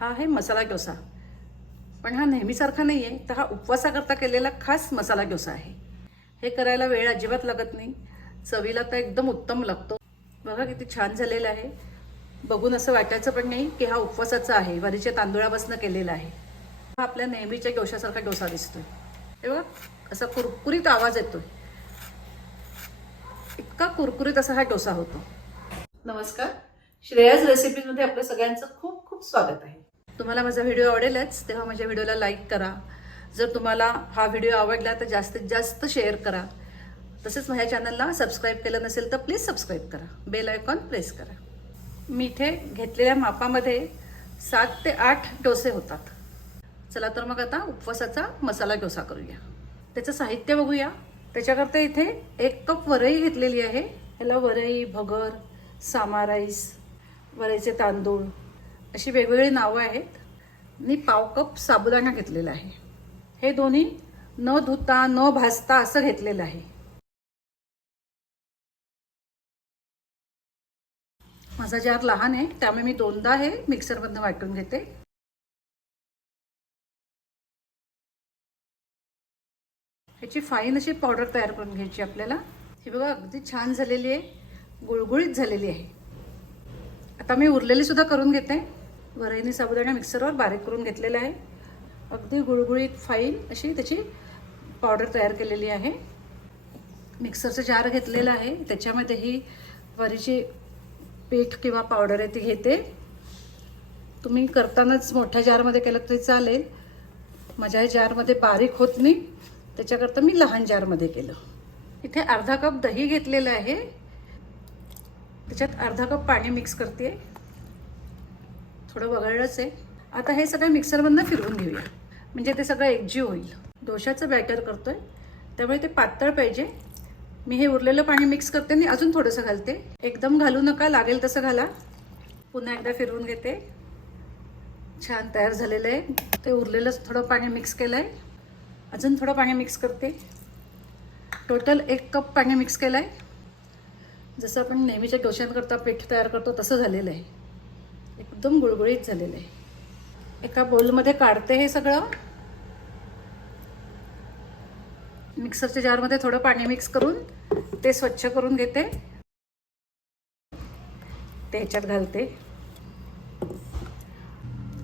हा आहे मसाला डोसा. पण हा नेहमीसारखा नाही आहे तर हा उपवासाकरता केलेला खास मसाला डोसा आहे. हे करायला वेळ अजिबात लागत नाही. चवीला तर एकदम उत्तम लागतो. बघा किती छान झालेला आहे. बघून असं वाटायचं पण नाही की हा उपवासाचा आहे. वरीच्या तांदुळापासून केलेला आहे. हा आपल्या नेहमीच्या डोशासारखा डोसा दिसतोय. हे बघा असा कुरकुरीत आवाज येतोय. इतका कुरकुरीत असा हा डोसा होतो. नमस्कार. श्रेयाज रेसिपीजमध्ये आपल्या सगळ्यांचं खूप खूप स्वागत आहे. तुम्हाला माझा व्हिडिओ आवडेलच तेव्हा माझ्या व्हिडिओला लाईक करा. जर तुम्हाला हा व्हिडिओ आवडला तर जास्तीत जास्त शेअर करा. तसेच माझ्या चॅनलला सबस्क्राईब केलं नसेल तर प्लीज सबस्क्राईब करा. बेल आयकॉन प्रेस करा. मी इथे घेतलेल्या मापामध्ये सात ते आठ डोसे होतात. चला तर मग आता उपवासाचा मसाला डोसा करूया. त्याचं साहित्य बघूया. त्याच्याकरता इथे एक कप वरई घेतलेली आहे. याला वरई भगर सामा राईस वरईचे तांदूळ. अशी वेगवेगळी नावं आहेत. मी पाव कप साबुदाणा घेतलेला आहे. हे दोन्ही न धुता न भाजता असं घेतलेलं आहे. माझा जार लहान आहे त्यामुळे मी दोनदा हे मिक्सरमधनं वाटून घेते. ह्याची फाईन अशी पावडर तयार करून घ्यायची आपल्याला. ही बघा अगदी छान झालेली आहे गुळगुळीत झालेली आहे. आता मी उरलेली सुद्धा करून घेते. वरईनी साबुदाणा मिक्सरवर बारीक करून घेतलेला आहे. अगदी गुळगुळीत फाईन अशी त्याची पावडर तयार केलेली आहे. मिक्सरचं जार घेतलेलं आहे. त्याच्यामध्ये ही वरीची पीठ किंवा पावडर आहे ती घेते. तुम्ही करतानाच मोठ्या जारमध्ये केलं तरी चालेल. माझ्या जारमध्ये बारीक होत नाही. त्याच्याकरता मी लहान जारमध्ये केलं. इथे अर्धा कप दही घेतलेलं आहे. त्याच्यात अर्धा कप पाणी मिक्स करते थोडं वगळलंच आहे. आता हे सगळं मिक्सरमधनं फिरवून घेऊया. म्हणजे ते सगळं एकजीव होईल. डोशाचं बॅटर करतो आहे त्यामुळे ते पातळ पाहिजे. मी हे उरलेलं पाणी मिक्स करते आणि अजून थोडंसं घालते. एकदम घालू नका लागेल तसं घाला. पुन्हा एकदा फिरवून घेते. छान तयार झालेलं आहे. ते उरलेलंच थोडं पाणी मिक्स केलं आहे अजून थोडं पाणी मिक्स करते. टोटल एक कप पाणी मिक्स केलं आहे जसं आपण नेहमीच्या डोशांकरता पीठ तयार करतो तसं झालेलं आहे. एकदम गुळगुळीत झालेलं आहे. एका बोलमध्ये काढते हे सगळं. मिक्सरच्या जारमध्ये थोडं पाणी मिक्स करून ते स्वच्छ करून घेते. ते ह्याच्यात घालते.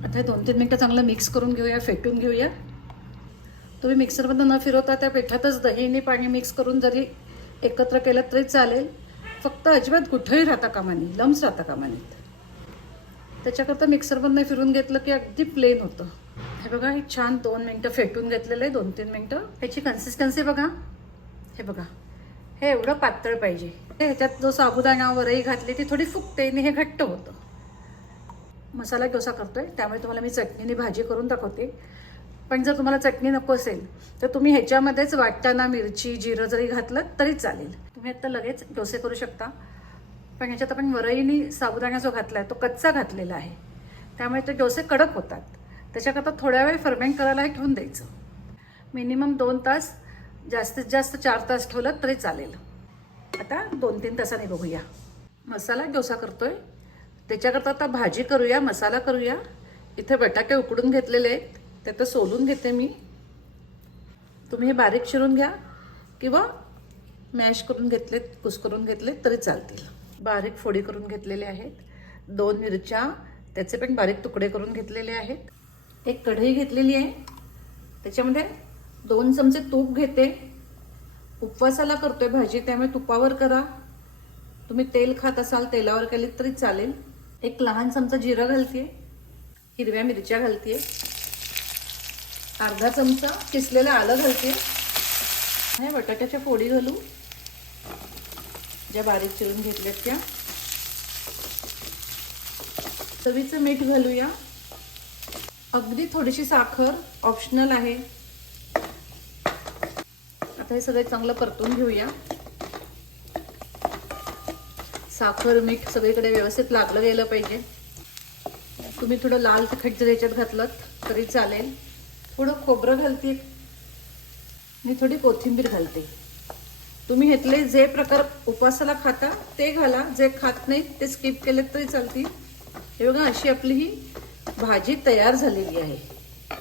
आता हे दोन तीन मिनटं चांगलं मिक्स करून घेऊया फेटून घेऊया. तुम्ही मिक्सरमध्ये न फिरवता त्या पिठातच दहीने पाणी मिक्स करून जरी एकत्र केलं तरी चालेल. फक्त अजिबात कुठंही राहता कामाने लम्स राहता कामाने त्याच्याकरता मिक्सरमधनं फिरून घेतलं की अगदी प्लेन होतं. हे बघा हे छान दोन मिनटं फेटून घेतलेलं आहे दोन तीन मिनटं. ह्याची कन्सिस्टन्सी बघा. हे बघा. हे एवढं पातळ पाहिजे. हे ह्याच्यात जो साबुदाणा वरई घातली ती थोडी फुकते आणि हे घट्ट होतं. मसाला डोसा करतोय त्यामुळे तुम्हाला मी चटणीने भाजी करून दाखवते. पण जर तुम्हाला चटणी नको असेल तर तुम्ही ह्याच्यामध्येच वाटताना मिरची जिरं जरी घातलं तरी चालेल. तुम्ही आता लगेच डोसे करू शकता. पण ह्याच्यात आपण वरईनी साबुदाणा जो घातला आहे तो कच्चा घातलेला आहे. त्यामुळे ते डोसे कडक होतात. त्याच्याकरता थोड्या वेळ फर्मेंट करायला ठेवून द्यायचं. मिनिमम दोन तास जास्तीत जास्त चार तास ठेवलं तरी चालेल. आता दोन तीन तासाने बघूया. मसाला डोसा करतो आहे त्याच्याकरता आता भाजी करूया मसाला करूया. इथे बटाटे उकडून घेतलेले आहेत. ते तर सोलून घेते मी. तुम्ही हे बारीक चिरून घ्या किंवा मॅश करून घेतलेत कुस्करून घेतलेत तरी चालतील. बारीक फोडी करून घेतलेले आहेत. दोन मिरच्या त्याचे पण बारीक तुकडे करून घेतलेले आहेत. एक कढई घेतलेली आहे. त्याच्यामध्ये दोन चमचे तूप घेते. उपवासाला करतोय भाजी त्यामुळे तुपावर करा. तुम्ही तेल खात असाल तेलावर केले तरी चालेल. एक लहान चमचा जिरं घालते हिरव्या मिरच्या घालते अर्धा चमचा किसलेलं आलं घालते बटाट्याच्या फोडी घालू. ज्या बारीक चिरून घेतल्यात त्या. चवीचं मीठ घालूया. अगदी थोडीशी साखर ऑप्शनल आहे. आता हे सगळे चांगलं परतून घेऊया. साखर मीठ सगळीकडे व्यवस्थित लागलं गेलं पाहिजे. तुम्ही थोडं लाल तिखट जर याच्यात घातलं तरी चालेल. थोडं खोबरं घालते. मी थोडी कोथिंबीर घालते. तुम्ही घेतले जे प्रकार उपवासाला खाता ते घाला. जे खात नाही ते स्किप केले तरी चालतील. हे बघा अशी आपली ही भाजी तयार झालेली आहे.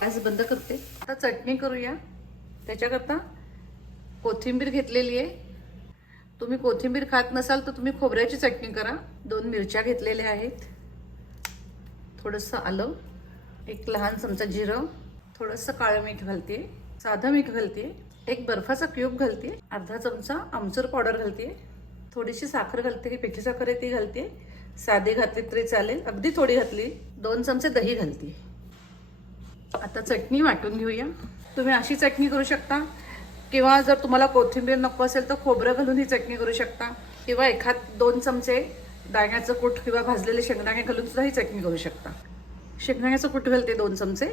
गॅस बंद करते. आता चटणी करूया. त्याच्याकरता कोथिंबीर घेतलेली आहे. तुम्ही कोथिंबीर खात नसाल तर तुम्ही खोबऱ्याची चटणी करा. दोन मिरच्या घेतलेल्या आहेत. थोडंसं आलं. एक लहान चमचा जिरं. थोडंसं काळं मीठ घालते. साधं मीठ घालते. एक बर्फाचा क्यूब घालते अर्धा चमचा आमचूर पावडर घालते थोडीशी साखर घालते की पिठी साखर आहे ती घालते साधी घातली तरी चालेल. अगदी थोडी घातली दोन चमचे दही घालते आता चटणी वाटून घेऊया. तुम्ही अशी चटणी करू शकता किंवा जर तुम्हाला कोथिंबीर नको असेल तर खोबरं घालून ही चटणी करू शकता किंवा एखाद दोन चमचे दाण्याचं कूट किंवा भाजलेले शेंगदाणे घालून सुद्धा ही चटणी करू शकता. शेंगदाण्याचं कूट घालते दोन चमचे.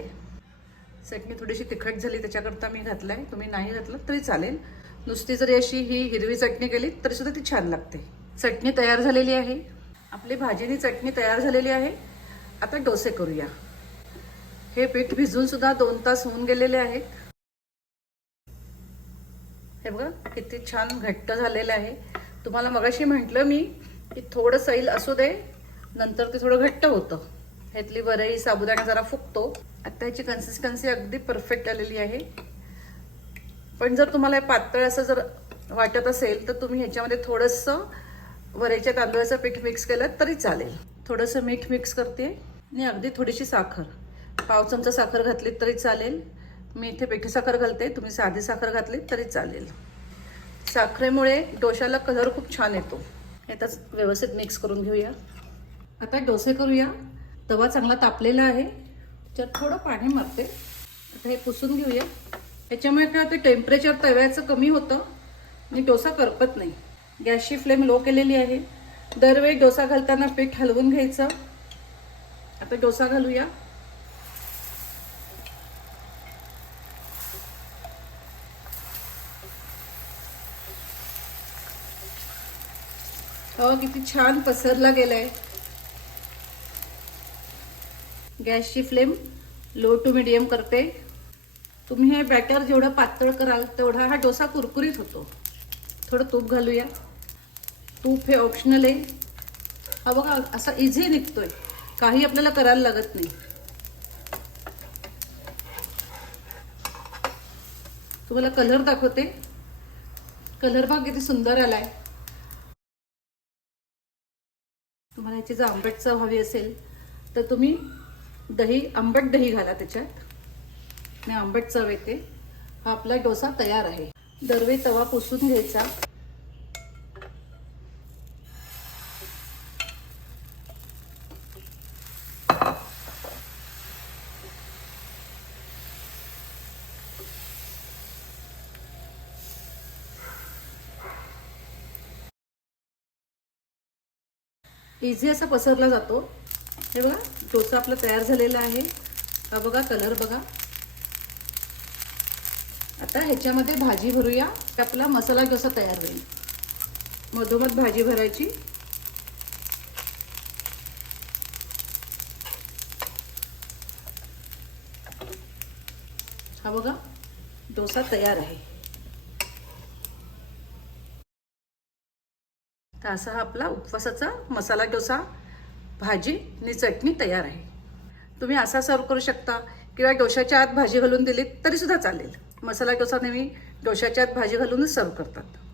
चटणी थोडीशी तिखट झाली त्याच्याकरता मी घातलंय. तुम्ही नाही घातलं तरी चालेल. नुसती जरी अशी ही हिरवी चटणी केली तरी सुद्धा ती छान लागते. चटणी तयार झालेली आहे. आपली भाजीनी चटणी तयार झालेली आहे. आता डोसे करूया. हे पीठ भिजून सुद्धा दोन तास होऊन गेलेले आहेत. हे बघा किती छान घट्ट झालेलं आहे. तुम्हाला मगाशी म्हटलं मी की थोडं सैल असू दे नंतर ते थोडं घट्ट होतं. ह्यातली वरई साबुदाणा जरा फुगतो आता ह्याची कन्सिस्टन्सी अगदी परफेक्ट आलेली आहे. पण जर तुम्हाला पातळ असं जर वाटत असेल तर तुम्ही ह्याच्यामध्ये थोडंसं वरेच्या तांदळाचं पीठ मिक्स केलं तरी चालेल. थोडंसं मीठ मिक्स करते. आणि अगदी थोडीशी साखर. पाव चमचा साखर घातली तरी चालेल. मी इथे पिठी साखर घालते. तुम्ही साधी साखर घातली तरी चालेल. साखरेमुळे डोशाला कलर खूप छान येतो. यातच व्यवस्थित मिक्स करून घेऊया. आता डोसे करूया. तवा चांगला तापलेला आहे. त्यात थोडं पाणी मारते. आता हे पुसून घेऊया. याच्यामुळे काय होतं टेम्परेचर तव्याचं कमी होतं आणि डोसा करपत नाही. गॅसची फ्लेम लो केलेली आहे. दरवेळी डोसा घालताना पीठ हलवून घ्यायचं. आता डोसा घालूया. हो किती छान पसरला गेलाय. गॅसची फ्लेम लो टू मिडियम करते. तुम्ही हे बॅटर जेवढं पातळ कराल तेवढा हा डोसा कुरकुरीत होतो. थोडं तूप घालूया. तूप हे ऑप्शनल आहे. हा बघा असा इझी निघतोय. काही आपल्याला करायला लागत नाही. तुम्हाला कलर दाखवते. कलर बघा किती सुंदर आलाय. तुम्हाला याची जर आंबट चव हवी असेल तर तुम्ही दही आंबट दही घाला त्याच्यात. आणि आंबट चव येते हा आपला डोसा तयार आहे. दरवेळी तवा पुसून घ्यायचा. इझी असा पसरला जातो. हे बघा डोसा आपला तयार झालेला आहे. हा बघा कलर बघा. आता ह्याच्यामध्ये भाजी भरूया. आपला मसाला डोसा तयार होईल. मधोमध भाजी भरायची. हा बघा डोसा तयार आहे. तर असा हा आपला उपवासाचा मसाला डोसा भाजी आणि चटणी तयार आहे. तुम्ही असा सर्व करू शकता किंवा डोशाच्या आत भाजी घालून दिलीत तरीसुद्धा चालेल. मसाला डोसा नेहमी डोशाच्या आत भाजी घालूनच सर्व करतात.